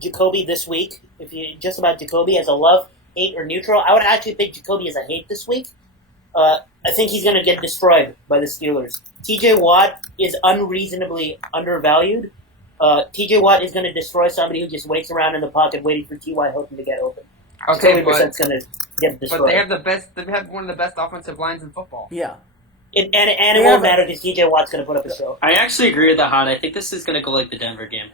Jacoby this week, if you just about Jacoby as a love, hate, or neutral, I would actually pick Jacoby as a hate this week. I think he's going to get destroyed by the Steelers. T.J. Watt is unreasonably undervalued. T.J. Watt is going to destroy somebody who just waits around in the pocket waiting for T.Y. Hilton to get open. Okay, Jacoby Brissett's going to get destroyed. but they have one of the best offensive lines in football. Yeah. And it won't matter because T.J. Watt's going to put up a show. I actually agree with Ahaan. I think this is going to go like the Denver game.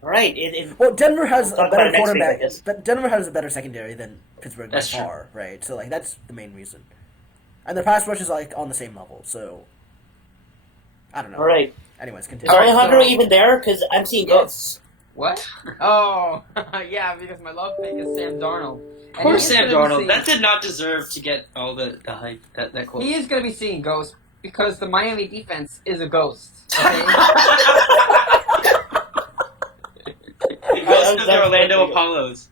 All right. Well, Denver has a talk better about it next week, I quarterback. guess. But Denver has a better secondary than Pittsburgh by That's true. far, right? So that's the main reason. And their pass rush is on the same level. So I don't know. All right. Anyways, Is continue. All right, Alejandro so- even there? Because I'm seeing ghosts. What? Oh, yeah, because my love pick is Sam Darnold. Of course, Sam Darnold. That did not deserve to get all the hype. That quote. He is going to be seeing ghosts because the Miami defense is a ghost. Okay? He goes to the Orlando Apollos.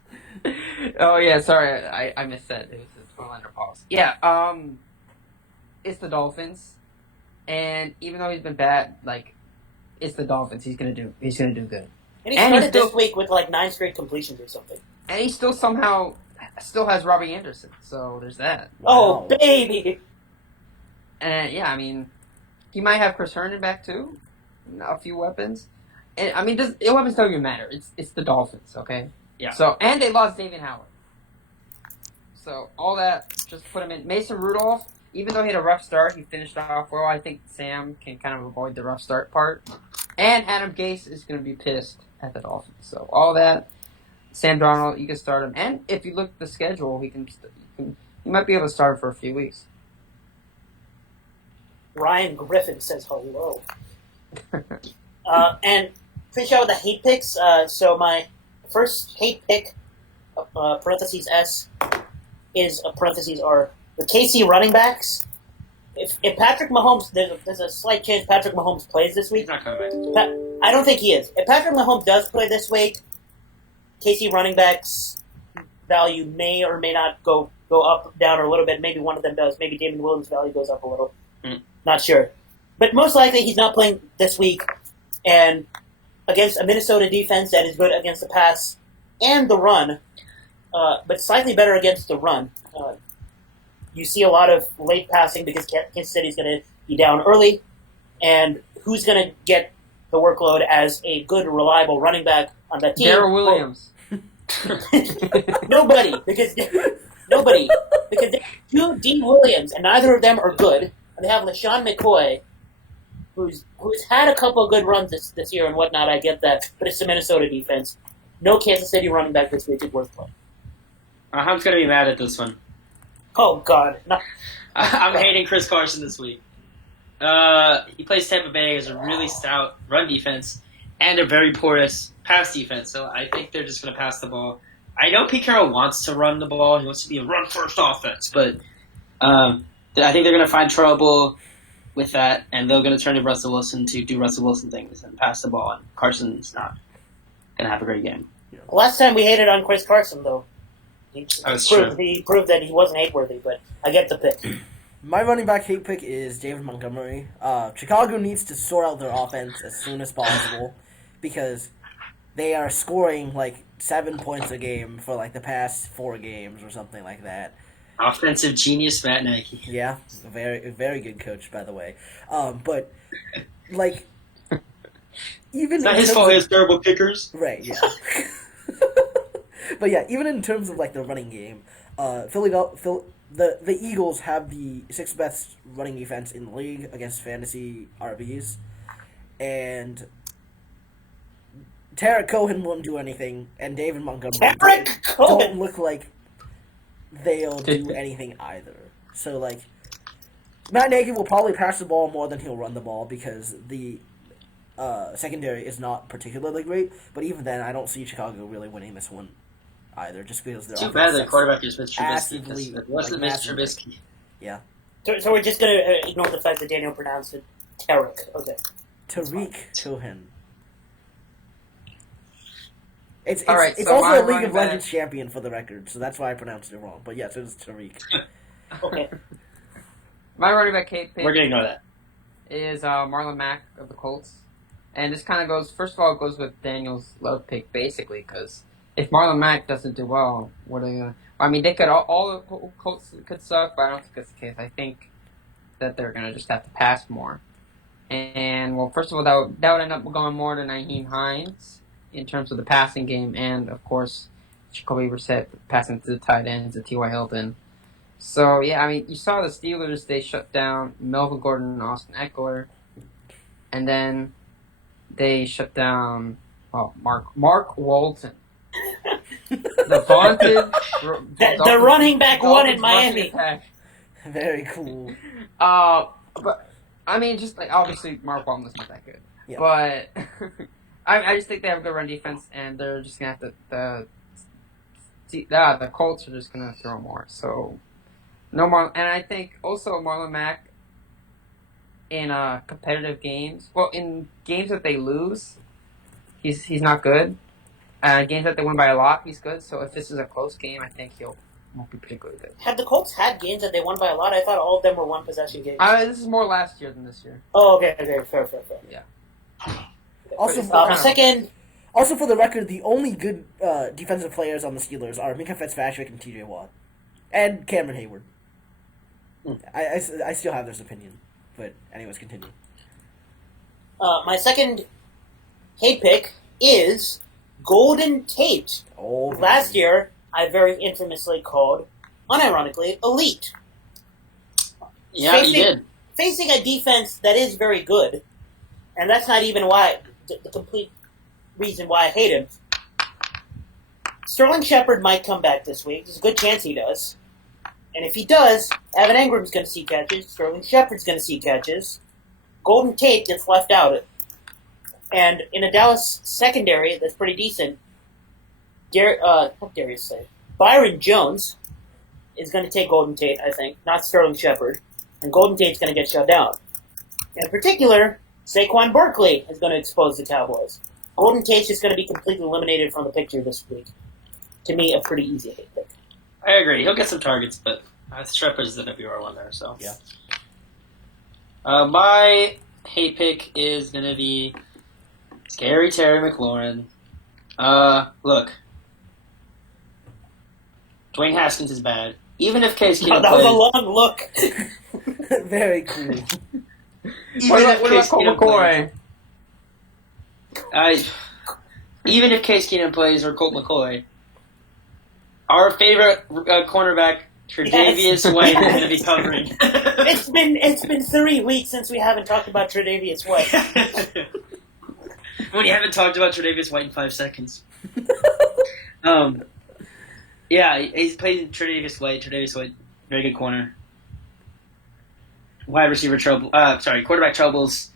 Oh yeah, sorry, I missed that. It was Orlando Apollos. Yeah, it's the Dolphins, and even though he's been bad, it's the Dolphins. He's gonna do good. And he And started he's still- this week with 9 straight completions or something. And he still has Robbie Anderson, so there's that. Oh, Wow. baby. And yeah, I mean, he might have Chris Herndon back too, a few weapons. And I mean, the weapons don't even matter. It's the Dolphins, okay? Yeah. So and they lost David Howard. So all that just put him in. Mason Rudolph, even though he had a rough start, he finished off well. I think Sam can kind of avoid the rough start part. And Adam Gase is going to be pissed at the Dolphins. So all that, Sam Darnold, you can start him. And if you look at the schedule, you might be able to start him for a few weeks. Ryan Griffin says hello. And pretty sure with the hate picks. So my first hate pick, parentheses S, is parentheses R. The KC running backs. If Patrick Mahomes, there's a slight chance Patrick Mahomes plays this week. He's not coming back. I don't think he is. If Patrick Mahomes does play this week, KC running backs value may or may not go up, down, or a little bit. Maybe one of them does. Maybe David Williams' value goes up a little. Not sure. But most likely he's not playing this week. And against a Minnesota defense that is good against the pass and the run, but slightly better against the run. You see a lot of late passing because Kansas City's going to be down early. And who's going to get the workload as a good, reliable running back on that team? Darrell Williams. Nobody. Because they have two Dean Williams, and neither of them are good. And they have LaShawn McCoy, who's had a couple of good runs this year and whatnot. I get that. But it's the Minnesota defense. No Kansas City running back this week is worth playing. I'm going to be mad at this one. Oh, God. No. I'm hating Chris Carson this week. He plays Tampa Bay as a really stout run defense and a very porous pass defense, so I think they're just going to pass the ball. I know Pete Carroll wants to run the ball. He wants to be a run-first offense, but I think they're going to find trouble with that, and they're going to turn to Russell Wilson to do Russell Wilson things and pass the ball, and Carson's not going to have a great game. Last time we hated on Chris Carson, though. He proved that he wasn't hate-worthy, but I get the pick. My running back hate pick is David Montgomery. Chicago needs to sort out their offense as soon as possible because they are scoring like 7 points a game for like the past 4 games or something like that. Offensive genius Matt Nagy. Yeah, very very good coach, by the way. But like, even it's not his fault. He has terrible kickers. Right. Yeah. But yeah, even in terms of like the running game, the Eagles have the 6th best running defense in the league against fantasy RBs, and Tarek Cohen won't do anything, and David Montgomery don't look like they'll do anything either. So like, Matt Nagy will probably pass the ball more than he'll run the ball because the secondary is not particularly great. But even then, I don't see Chicago really winning this one either, just because they're too bad their quarterback is Mitch Trubisky. It wasn't Mitch Trubisky. Yeah. So we're just gonna ignore the fact that Daniel pronounced it Tarek. Okay. Tariq Cohen. It's right, it's so also a League of back. Legends champion for the record, so that's why I pronounced it wrong. But yes, it was Tariq. Okay. My running back hate pick We're going to ignore that. is Marlon Mack of the Colts. And this kind of goes, first of all, it goes with Daniel's love pick, basically, because if Marlon Mack doesn't do well, what are they going to... I mean, they could all the Colts could suck, but I don't think that's the case. I think that they're going to just have to pass more. And, well, first of all, that would end up going more to Nyheim Hines in terms of the passing game, and, of course, Jacoby Brissett passing to the tight ends, to T.Y. Hilton. So, yeah, I mean, you saw the Steelers, they shut down Melvin Gordon and Austin Eckler, and then they shut down Mark Walton. The vaunted... the running back one in Miami. Very cool. But, I mean, just like, obviously, Mark Walton's not that good. Yeah. But, I just think they have a good run defense, and they're just going to have to... The Colts are just going to throw more, so... No more, and I think also Marlon Mack in competitive games. Well, in games that they lose, he's not good. Games that they win by a lot, he's good. So if this is a close game, I think he'll won't be particularly good. Have the Colts had games that they won by a lot? I thought all of them were one possession games. This is more last year than this year. Oh, okay, fair. Yeah. Also, second. Also, for the record, the only good defensive players on the Steelers are Minka Fitzpatrick and T.J. Watt, and Cameron Hayward. I still have this opinion, but anyways, continue. My second hate pick is Golden Tate. Oh, Last year, I very infamously called, unironically, elite. Yeah, you did. Facing a defense that is very good, and that's not even why the complete reason why I hate him. Sterling Shepard might come back this week. There's a good chance he does. And if he does, Evan Ingram's going to see catches. Sterling Shepard's going to see catches. Golden Tate gets left out. And in a Dallas secondary that's pretty decent, Byron Jones is going to take Golden Tate, I think, not Sterling Shepard. And Golden Tate's going to get shut down. In particular, Saquon Barkley is going to expose the Cowboys. Golden Tate's just going to be completely eliminated from the picture this week. To me, a pretty easy hate pick. I agree. He'll get some targets, but Shepard's the WR1 there, so. Yeah. My hate pick is going to be Scary Terry McLaurin. Look. Dwayne Haskins is bad. Even if Case Keenum That plays... was a long look. Very cool. What about Colt McCoy? Even if Case Keenum plays or Colt McCoy, our favorite cornerback, Tre'Davious White, is going to be covering. It's been 3 weeks since we haven't talked about Tre'Davious White. When you haven't talked about Tre'Davious White in 5 seconds. Yeah, he's played Tre'Davious White, very good corner. Wide receiver trouble. Quarterback troubles.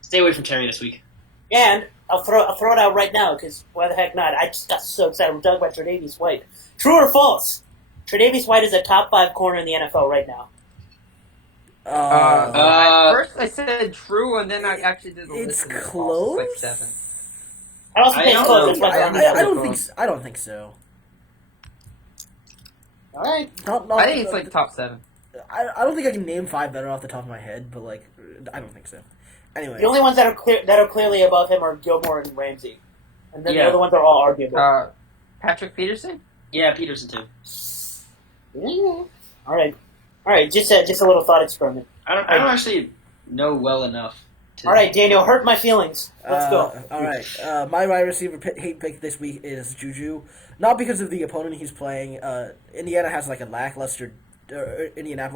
Stay away from Terry this week. And I'll throw it out right now because why the heck not? I just got so excited. We're talking about Tre'Davious White. True or false? Tre'Davious White is a top 5 corner in the NFL right now. At first I said true, and then I actually did the It's list. close. Like 7. I also think it's close. That's why I'm I don't think so. All right. I think it's like top 7. I don't think I can name 5 better off the top of my head, but like I don't think so. Anyway, The only ones that are clearly above him are Gilmore and Ramsey, and then the other ones are all arguable. Patrick Peterson? Yeah, Peterson too. All right. Just a little thought experiment. I don't actually know well enough. All right, Daniel, hurt my feelings. Let's go. All right. My wide receiver hate pick this week is Juju. Not because of the opponent he's playing. Indianapolis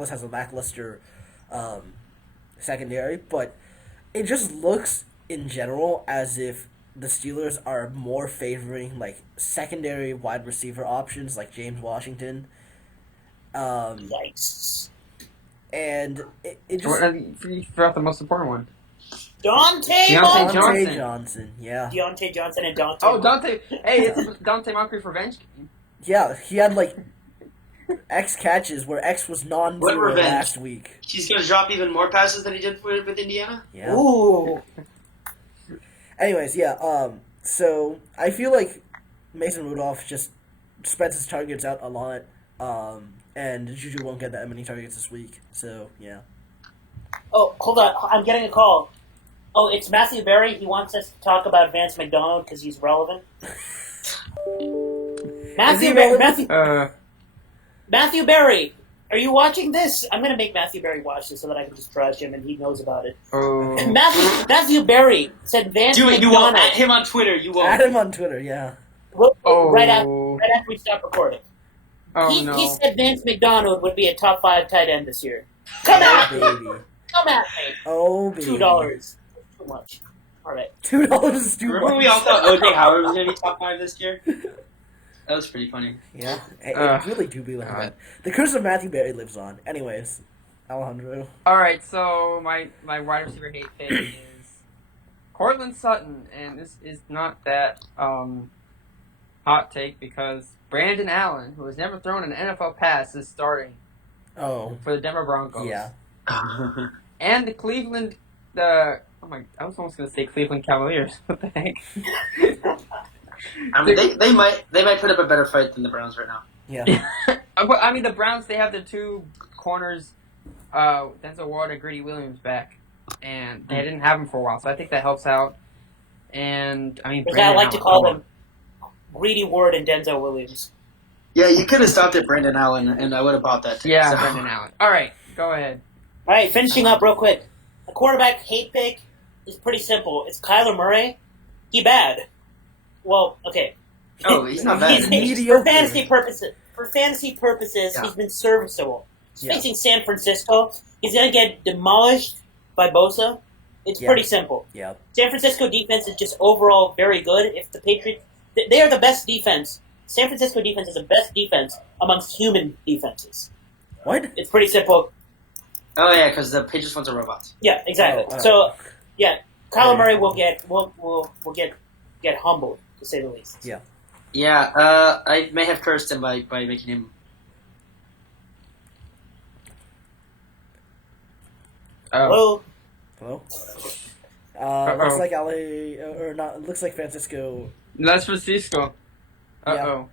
has a lackluster secondary, but it just looks in general as if the Steelers are more favoring like secondary wide receiver options like James Washington. Yikes. And it just You forgot the most important one. Deontay Johnson, yeah. Deontay Johnson and Dante. Oh, Dante. Hey, it's a Dante Moncrief revenge game. Yeah, he had like X catches where X was What non-zero revenge? last week. He's going to drop even more passes than he did with Indiana? Yeah. Ooh. Anyways, yeah, so I feel like Mason Rudolph just spreads his targets out a lot, and Juju won't get that many targets this week, so yeah. Oh, hold on. I'm getting a call. Oh, it's Matthew Berry. He wants us to talk about Vance McDonald because he's relevant. Matthew Berry, are you watching this? I'm going to make Matthew Berry watch this so that I can just trash him and he knows about it. Oh. Matthew Berry said Vance McDonald. You won't. At him on Twitter. You won't. Add him on Twitter, yeah. Right after we stop recording. He said Vance McDonald would be a top 5 tight end this year. Come at me! Come at me! Oh, baby. $2. Too much. All right. $2 is too Remember much. we all thought O.J. Howard was going to be top 5 this year? That was pretty funny. Yeah, it really do be like that. The curse of Matthew Berry lives on. Anyways, Alejandro. All right, so my wide receiver hate pick is Cortland Sutton, and this is not that hot take because Brandon Allen, who has never thrown an NFL pass, is starting Oh, for the Denver Broncos. yeah. And the Cleveland, I was almost going to say Cleveland Cavaliers. What the heck? I mean, they might put up a better fight than the Browns right now. Yeah. But I mean, the Browns, they have their 2 corners, Denzel Ward and Greedy Williams back, and they didn't have them for a while, so I think that helps out. And I mean, I like to call them Greedy Ward and Denzel Williams. Yeah, you could have stopped at Brandon Allen, and I would have bought that. Too, Yeah, so. Brandon Allen. All right, go ahead. All right, finishing up real quick. A quarterback hate pick is pretty simple. It's Kyler Murray. He bad. Well, okay. Oh, he's not bad. He's mediocre. For fantasy purposes, Yeah. he's been serviceable. He's Yeah. facing San Francisco. He's going to get demolished by Bosa. It's pretty simple. Yeah. San Francisco defense is just overall very good. If the Patriots, they are the best defense. San Francisco defense is the best defense amongst human defenses. What? It's pretty simple. Oh yeah, because the Patriots ones are robots. Yeah, exactly. Oh. So, yeah, Kyler Murray will get humbled, to say the least. Yeah. Yeah, I may have cursed him by making him. Oh. Hello. Hello. Looks like looks like Francisco. That's Francisco. Uh-oh.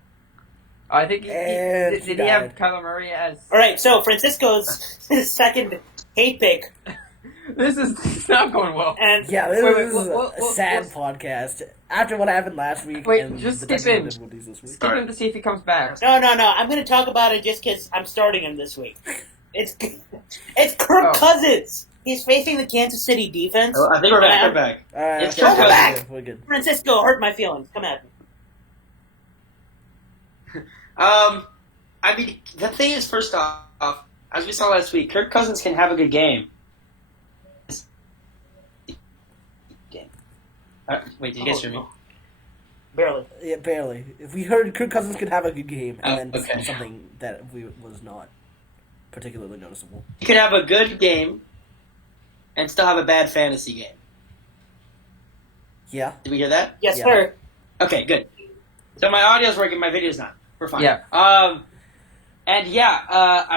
I think And did he have Kyler Murray as... All right, so Francisco's second hate pick, This is not going well. and Yeah, this Wait, is we'll- a sad podcast. After what happened last week Wait, and just the skip technical him. difficulties this week. Skip him to see if he comes back. no, I'm going to talk about it just because I'm starting him this week. It's Kirk Cousins. He's facing the Kansas City defense. Oh, I think we're back. We're back. Alright, It's okay, Kirk we're Cousins. good, we're good. Francisco hurt my feelings. Come at me. I mean, the thing is, first off, as we saw last week, Kirk Cousins can have a good game. Wait, did you guys hear me? Barely. Yeah, barely. If we heard Kirk Cousins could have a good game, and then okay. something that was not particularly noticeable. He could have a good game and still have a bad fantasy game. Yeah. Did we hear that? Yes, Yeah. sir. Okay, good. So my audio's working, my video's not. We're fine. Yeah. I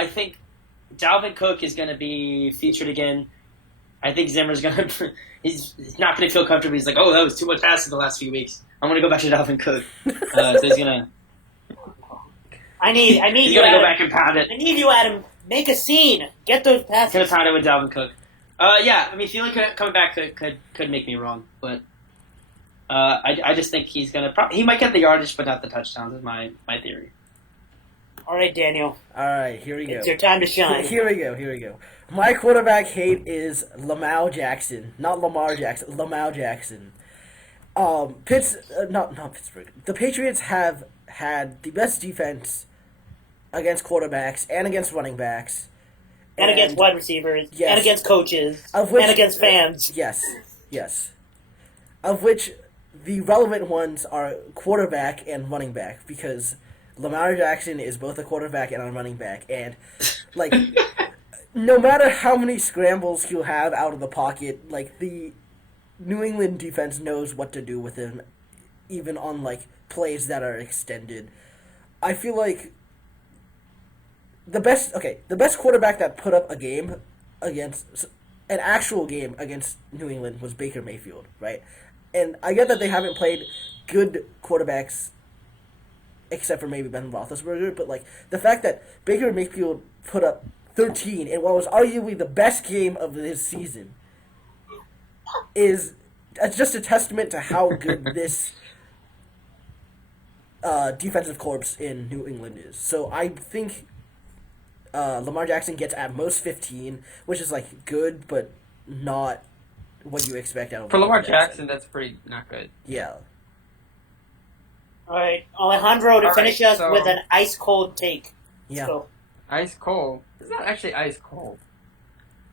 think Dalvin Cook is going to be featured again. I think Zimmer's going to... He's not going to feel comfortable. He's like, oh, that was too much passing the last few weeks. I'm going to go back to Dalvin Cook. So he's going to... I need He's you, going to go Adam. back and pound it. I need you, Adam. Make a scene. Get those He's going passes. to pound it with Dalvin Cook. Yeah, I mean, feeling coming back could make me wrong, but I just think he's going to... He might get the yardage, but not the touchdowns, is my theory. All right, Daniel. Alright, here we go. It's your time to shine. Here we go. My quarterback hate is Lamau Jackson. Not Lamar Jackson. Lamau Jackson. Not Pittsburgh. The Patriots have had the best defense against quarterbacks and against running backs. And against wide receivers. Yes. And against coaches. Of which- and against fans. Yes. Of which the relevant ones are quarterback and running back, because Lamar Jackson is both a quarterback and a running back, and like no matter how many scrambles he'll have out of the pocket, like the New England defense knows what to do with him, even on like plays that are extended. I feel like the best quarterback that put up a game against an actual game against New England was Baker Mayfield, right? And I get that they haven't played good quarterbacks except for maybe Ben Roethlisberger, but like the fact that Baker Mayfield put up 13 in what was arguably the best game of this season is just a testament to how good this defensive corps in New England is. So I think Lamar Jackson gets at most 15, which is like good, but not what you expect out of For Lamar Jackson, that's pretty not good. Yeah. All right, Alejandro, to All finish right, us so- with an ice cold take. Yeah. So, Ice cold. It's not actually ice cold.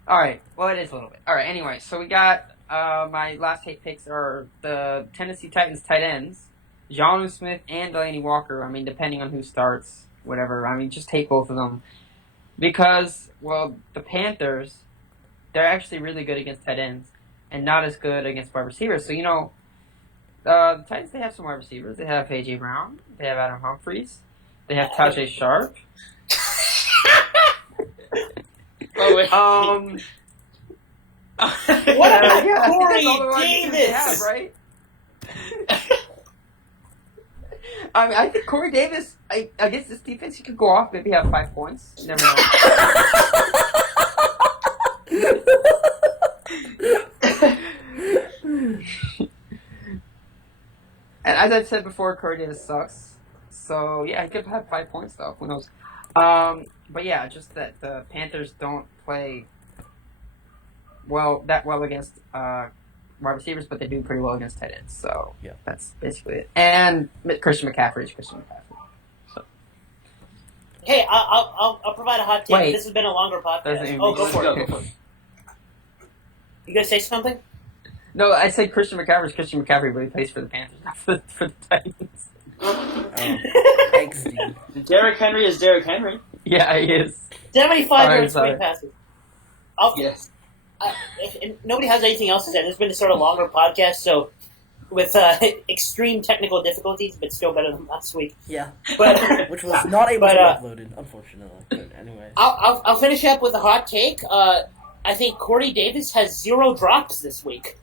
Alright, well, it is a little bit. Alright, anyway, so we got my last 8 picks are the Tennessee Titans tight ends, Jonnu Smith and Delaney Walker. I mean, depending on who starts, whatever. I mean, just take both of them. Because, well, the Panthers, they're actually really good against tight ends and not as good against wide receivers. So, the Titans, they have some wide receivers. They have A.J. Brown. They have Adam Humphries. They have Tajay Sharp. Oh, wait. What about yeah, I think Corey that's all the wide receivers they have, Davis? right? I mean, I think Corey Davis, against this defense, he could go off, maybe have 5 points. You never know. And as I've said before, Corey Davis sucks. So, yeah, he could have 5 points, though. Who knows? But, yeah, just that the Panthers don't play that well against wide receivers, but they do pretty well against tight ends. So, Yeah. that's basically it. And Christian McCaffrey is Christian McCaffrey. So. Hey, I'll provide a hot take. Wait. This has been a longer Doesn't podcast. even Oh, go make for Go it. for it. You gonna say something? No, I say Christian McCaffrey's Christian McCaffrey, but he plays for the Panthers, not for the Titans. XD. Derrick Henry is Derrick Henry. Yeah, he is. 75 yards, sorry. 3 passes. Yes. If nobody has anything else to say, this has been a sort of longer podcast, so with extreme technical difficulties, but still better than last week. Yeah. But Which was not able to be uploaded, unfortunately. But anyway. I'll finish up with a hot take. I think Corey Davis has 0 drops this week.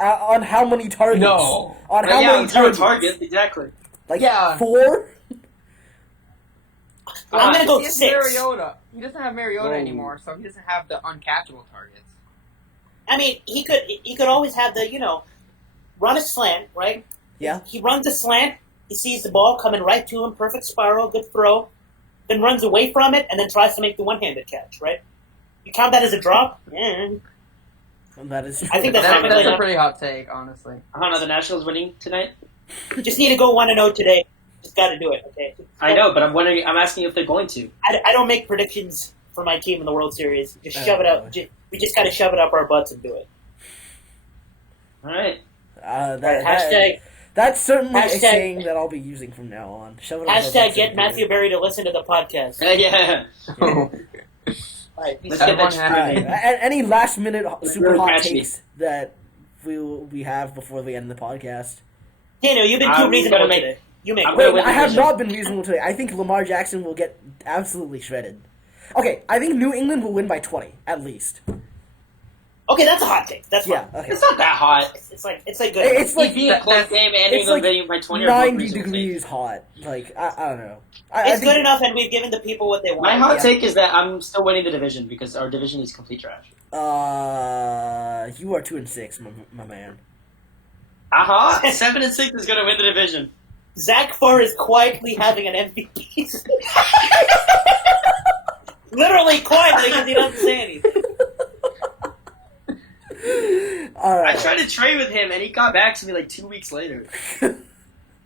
On how many targets? No. On how many targets? Exactly. Like Yeah. 4? I'm going to go He has 6. Mariota. He doesn't have Mariota Whoa. anymore, so he doesn't have the uncatchable targets. I mean, he could always have the, run a slant, right? Yeah. He runs a slant, he sees the ball coming right to him, perfect spiral, good throw, then runs away from it, and then tries to make the one-handed catch, right? You count that as a drop? Yeah. That is true. I think that's That's a pretty hot take, honestly. I don't know. The Nationals winning tonight. Just need to go 1-0 today. Just got to do it, okay? I know, but I'm wondering. I'm asking if they're going to. I don't make predictions for my team in the World Series. Just Oh, shove it up. boy. We just got to shove it up our butts and do it. All right. That's certainly a Hashtag- saying that I'll be using from now on. Shove it up my Hashtag butts get and do Matthew it. Berry to listen to the podcast. Yeah. All right, Let's get that Alright, streaming. any last minute super really hot catchy. takes that we have before we end the podcast? Daniel, you've been too I'm reasonable gonna make- today. You make I'm Wait, gonna win I have division. not been reasonable today. I think Lamar Jackson will get absolutely shredded. Okay, I think New England will win by 20 at least. Okay, that's a hot take. That's fine. Yeah, okay. It's not that hot. It's like good. It's like He beat a close game and it's England like beating by 20 or 90 more degrees hot. Like I don't know. It's good enough, and we've given the people what they want. My hot Yeah. take is that I'm still winning the division because our division is complete trash. You are 2-6, my man. Aha! 7-6 is going to win the division. Zach Farr is quietly having an MVP. Literally quietly because he doesn't say anything. All I right. tried to trade with him and he got back to me like 2 weeks later.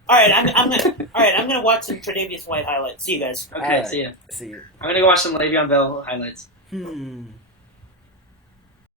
All right, I'm gonna watch some Tre'Davious White highlights. See you guys. Okay, All right. see ya. See you. I'm gonna go watch some Le'Veon Bell highlights.